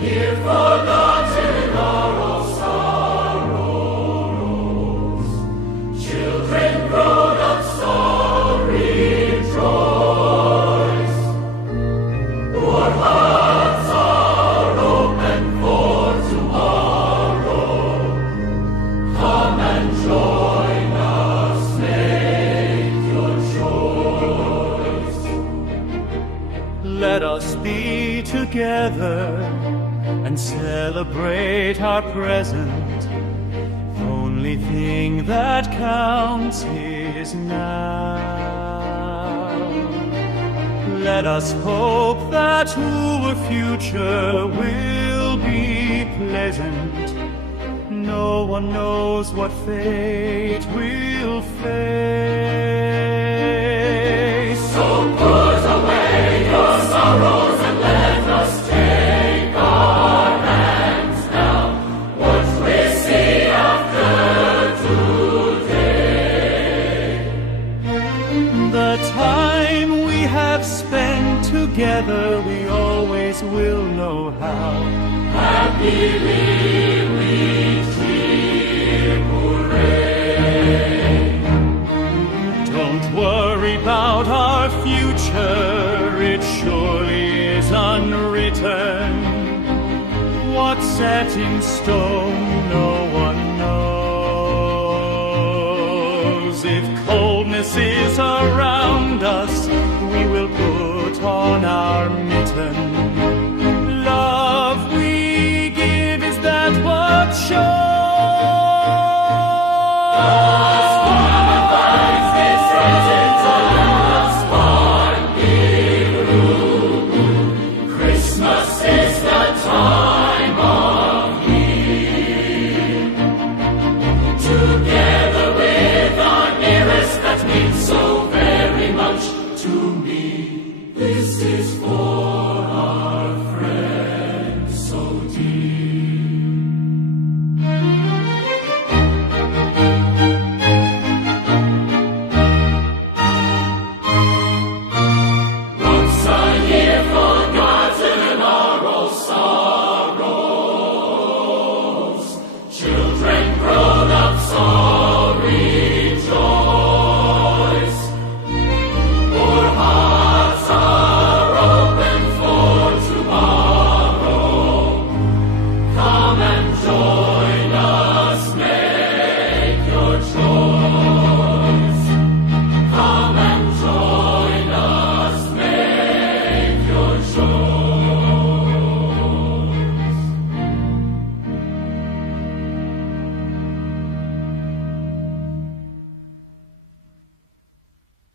here forgotten are all sorrows. Children grown up all rejoice. Our hearts are open for tomorrow. Come and join us, make your choice. Let us be together and celebrate our present. The only thing that counts is now. Let us hope that our future will be pleasant. No one knows what fate will face. So put away your sorrows and let us take our hands now. What we see after today. The time we have spent together, we always will know how. Happily we cheer, hooray. Don't worry about our future, it surely is unwritten. What's set in stone, no one knows. If coldness is around us, we will put on our mitten. Love we give, is that what shows? Christmas is the time.